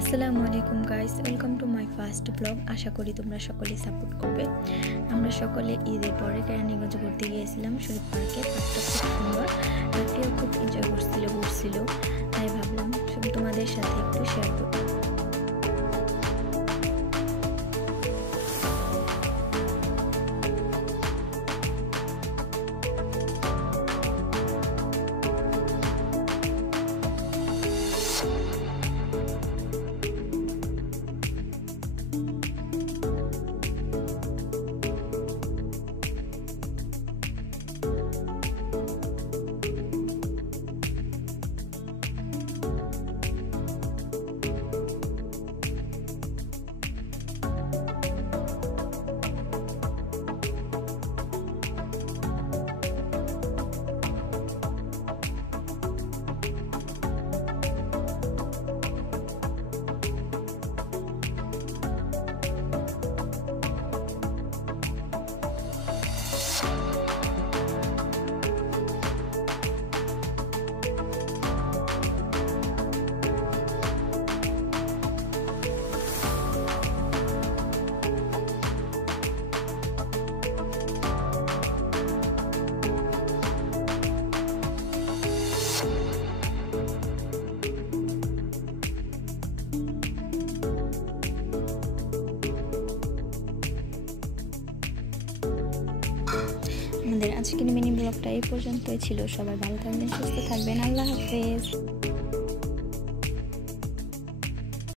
আসসালামু আলাইকুম guys, welcome to my first blog. আশা করি তোমরা সকলে সাপোর্ট করবে। আমরা সকলে ঈদের পরে কেরানীগঞ্জ ঘুরতে গিয়েছিলাম শহীদ পার্কে। পার্কটা খুব সুন্দর, রাতেও খুব এনজয় করছিল, ঘুরছিল। তাই ভাবলাম তোমাদের সাথে একটু শেয়ার করি। আমাদের আজকের মিনি ব্লগটা এই পর্যন্তই ছিল। সবাই ভালো থাকবেন, সুস্থ থাকবেন। আল্লাহ হাফেজ।